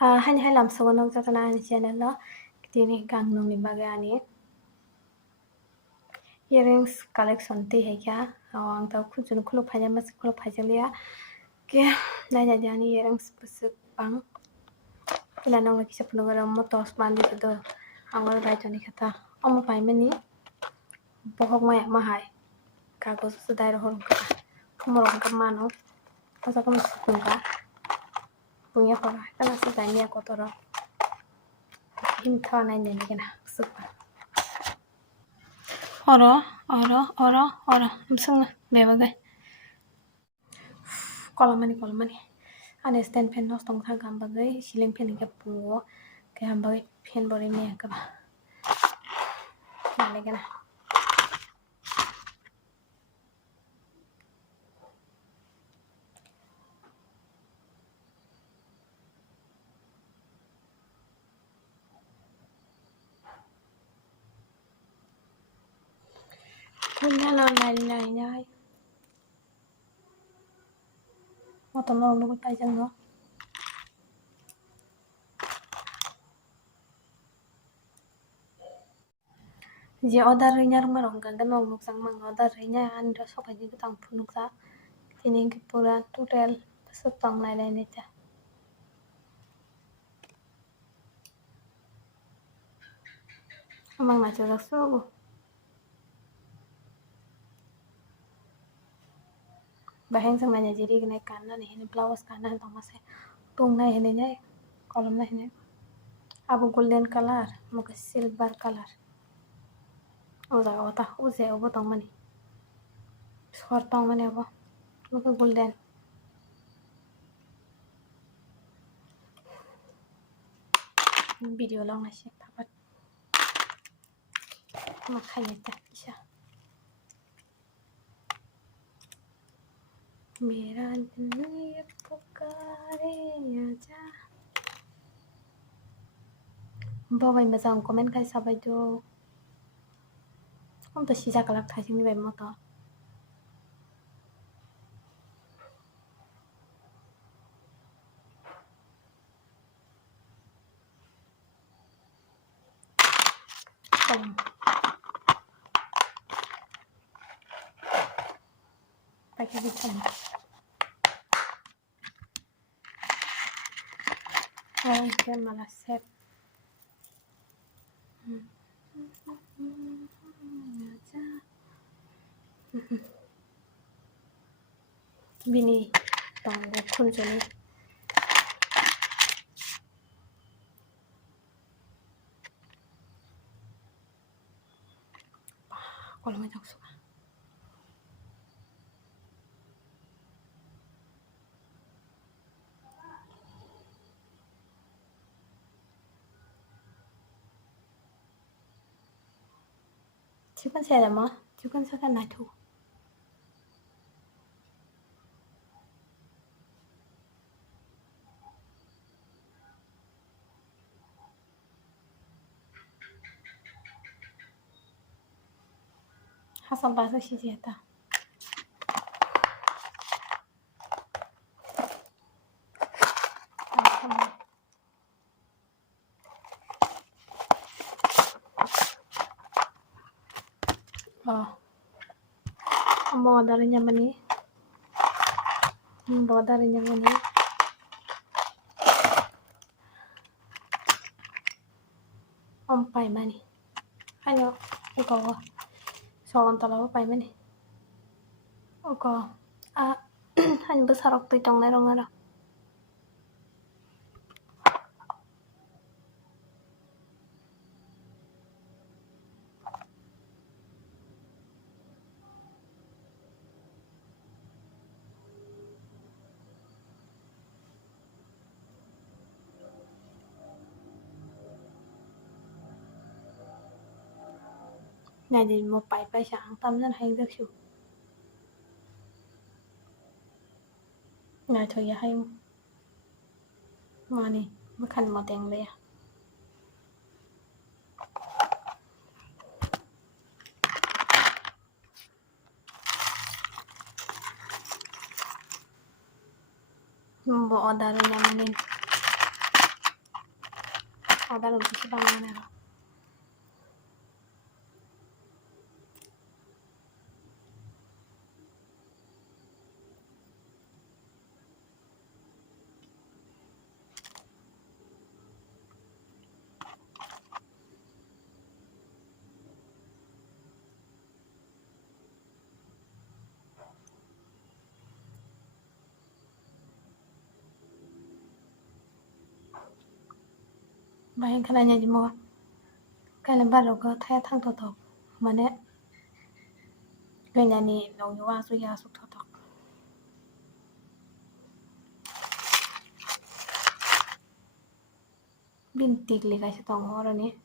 Hai làm sao nông cho tana ni channel lo tini kang nong ni bagani earrings collection ti hai kya awang ta khujun khulu phaja mas khulu phaja liya ke na ja jani earrings pusuk pang ila nong la kisa puno gara mo tos mandi do angol bai jani kata omo pai mani bohok maya mahai kagos sudai rohor ka kumorong ka mano tasa kam sukunga punya pora kana sudai ni akotoro him thana ni kena supa oro amsung bebagai kolomani ane stand fan nos tong thang kam bagai siling fan ke puo ke ham bagai fan bori me ka ba nale kana punya lo nai nyai mo tong lo lu pai jang no je order rinya marong kan nong nuk sang mang order rinya an do so ka ji tang phunuk sa tini ke pura total sub tong lai lai ne cha amang na chu rak su baheng sang nanya jadi kena kana nih ini blouse kana tong mase tung nai ini nyai kolom nai ini abu golden color muka silver color oza ota uze obo tong mani sor tong mani obo muka golden video long nasi tapat makanya tak bisa मेरा दिल ये पुकारे आजा बाबाई मजां comment kai sabai do om to sisa kalak thajing ni bai moto pakai bitan oh ke malah sep bini tong khun joni kalau macam suka 지금 세야 뭐 지금 세가 나도 하산 봐서 시지했다 mau dari nyaman nih bawa dari nyaman nih om pai mani ayo uko soal talau pai mani uko hanya besar waktu tong lerong ada này thì một bài sáng tâm rất hay rất chủ này thôi hay mà này mới khăn một tiền đây bộ order nyaman order lebih banget ya. Bayan kalanya jemawa kala baro ko thaya thang to mane kanya ni no yuwa su ya su to bintik le kasi tong horo ni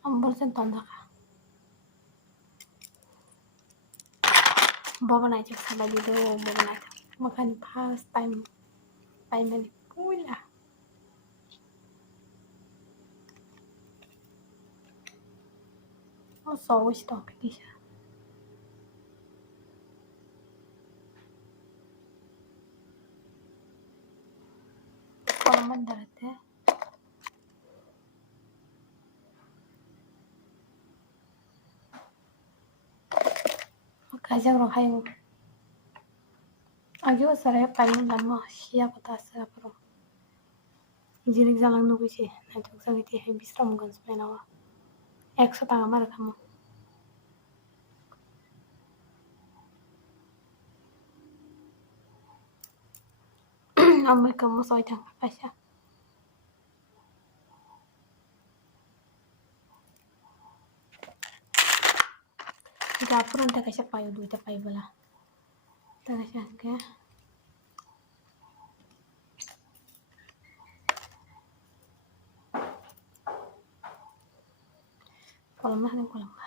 ambol sen tonda ka baba na chak sala di do baba na makan first time mani kula so wish to kisha kalau mandarate kajang ro hayo agyo sare panin lama siya pata sa pro jirik jalang no kuchi na tok sa giti hai bisram gans penawa 100 টাকা মার খামো আমি kamu soy tang pasha gapurun ta kasha payo duita pay bala ta kasha ke kolam mah ning kolam ka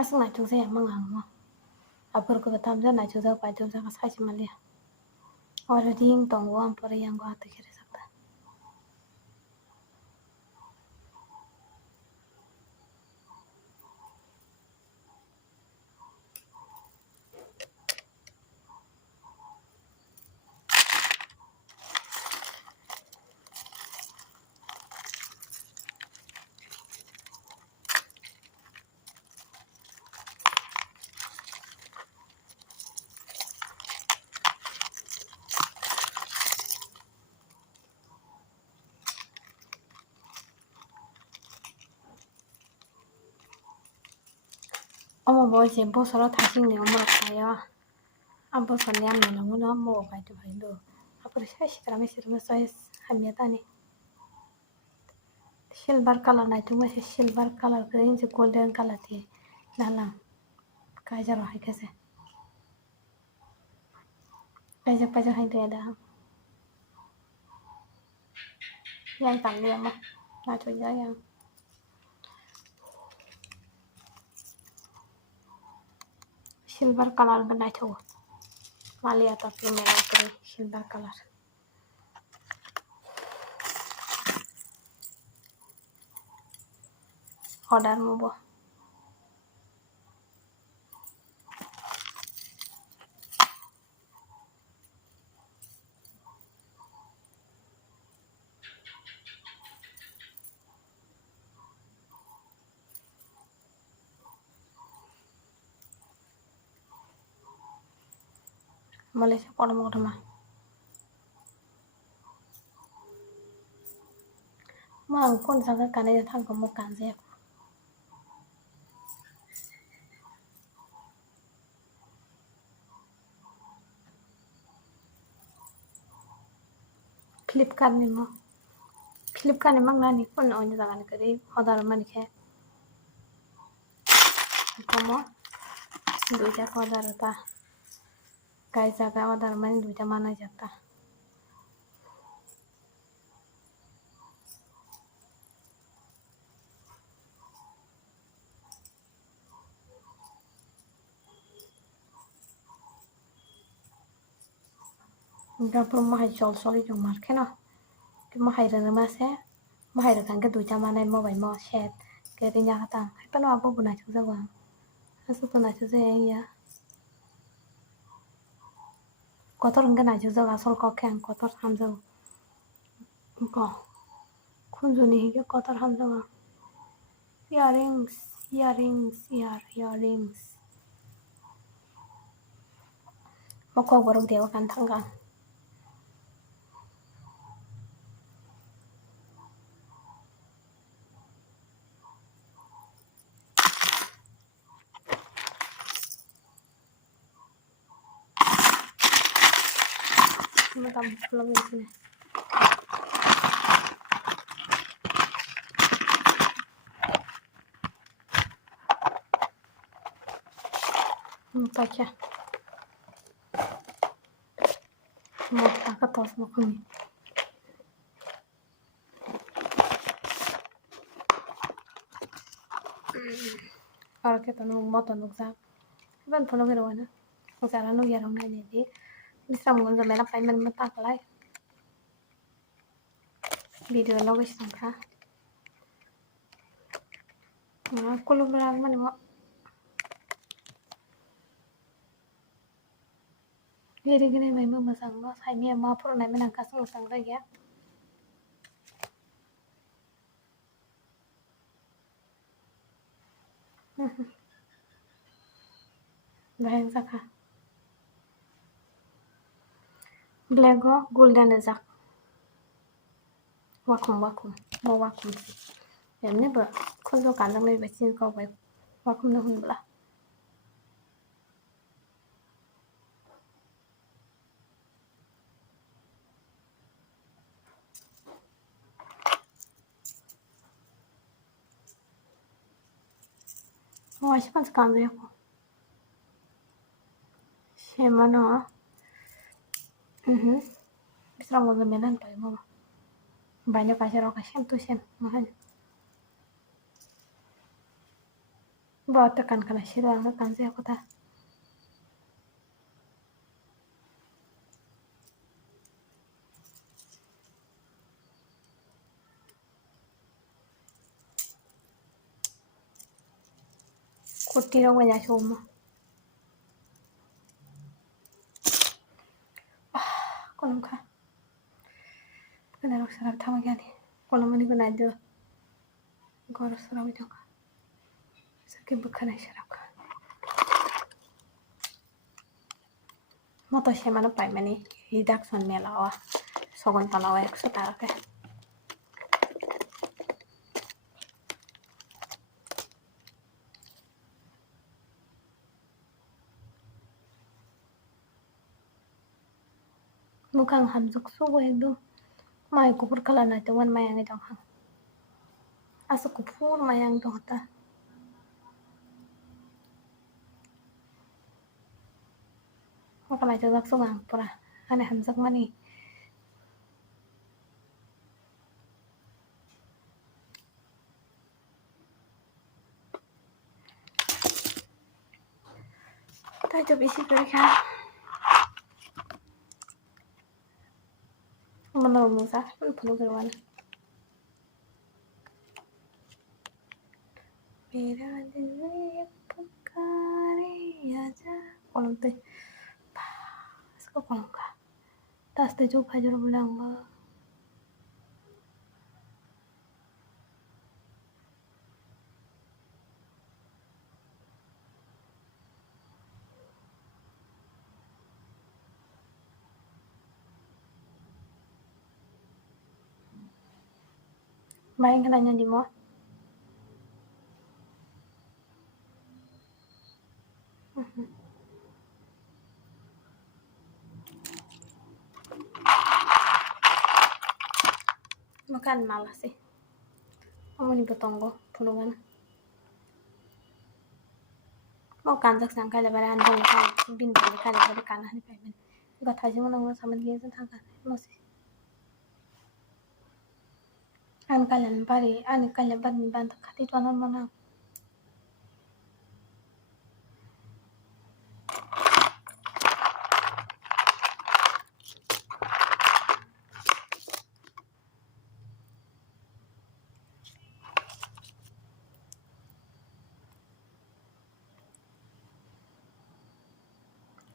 asung na chung sa yang mangang mo apur ko batam sa na chung sa pa chung sa ka sa chimalia ora ding tong wa ampor yang go ate kire sakta 어머 뭐 이제 뭐 서로 다시 내어먹을 거야 ambo sanyam na nguna mo kai tu hai do apur shashi trame sirma sois hamiatani silver color na tu ma silver color green je golden color thi nala kaja ro hai kase kaja paja hai de da yang tan le ma na tu ya yang silver color banai thu malia ta primera pre silver color order mo bo Malaysia kodam kodam ma kon sanga kanaya thang ko mo kan je Flipkart ni mo Flipkart ni mang nani kon on jaga ni kare order mani khe komo duita order ta kai jaga order mani duita mana jata Gampang mahai sol jong marke no. Ke mahai rana mase. Mahai rakan ke duja mana mobile mo shed. Ke rinya katang. Hai pano abu buna chu zawang. Asu buna chu ya. Kotor enggak na chu zawa sol ko keng kotor hamzau. Ko. Kunju ni ke kotor hamzau. Earrings. Moko borong dewa kan tanggang. Matam belum di sini. Baca. Mau tak tos mau kuni. Kalau kita mau tonton zak. Ban phono ke roana. Zara no ya rong na jadi. Bisa mungkin zamela pai man mata kalai. Video lo guys tangka. Aku lu bilang mana mau. Jadi gini memang masang mas. Hai mia mau pun naik menang kasih masang lagi ya. Bahaya saka. Blago golden zak. Wakum. Mau wakum sih. Ini ber. Kunjung kandang lebih besin kau baik. Wakum nuhun belah. Wah, siapa sekarang aku? Siapa no? Bisa ngomong medan pak mama. Banyak kasih rokasnya tuh sih, mahan. Bawa tekan kena sila nggak kan sih aku tak. Kuti dong banyak cuma. Kolom kah? Kena rok serap tama gani. Kolom ini kena aja. Gor serap juga. Sakit bukan serap kah? Moto siapa mana pak mani? Hidak son melawa. Sogon talawa ek setara ke. Mukhang hamzuk suwe एकदम. Mai kupur kala na tuan mayang itu hang. Asa kupur mayang itu hata. Maka na jazak sugang pura. Ane hamzak mani. Tak coba isi kan. Menurut Musa, penuh keruan. Bila diri pekari aja. Kolom teh. Suka kolom kah? Tas teh juga juru bilang bah. Main kenanya di mau. Makan malas sih. Kamu nih betonggo, pulungan. Mau kanjak sangka lebaran dong kan, bintang kan lebaran kanan nih paymen. Gak tahu cuma nongol sama dia tentang kan, masih. An kalian bari bantak hati tuanan mana.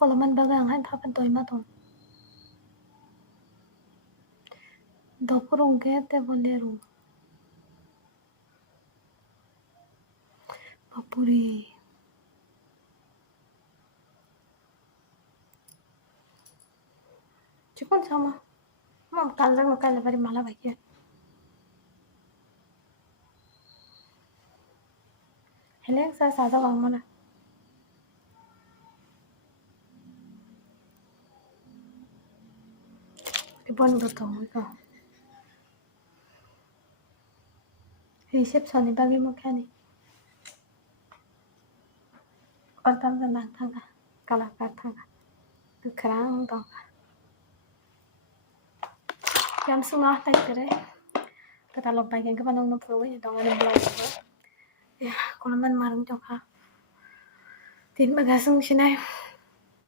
polaman bagang han thapan toima ton dokurung ke te boleru papuri chikon sama mam kanjang no kala bari mala bakia heleng sa sa wang mana ibon botong ko reception ni bagi mo kani ortam na thanga kala ka thanga kerang dong jam sunga tai tere kata lok pai ke panong no pro dong ada blog ya kolaman marang jokha tin bagasung sinai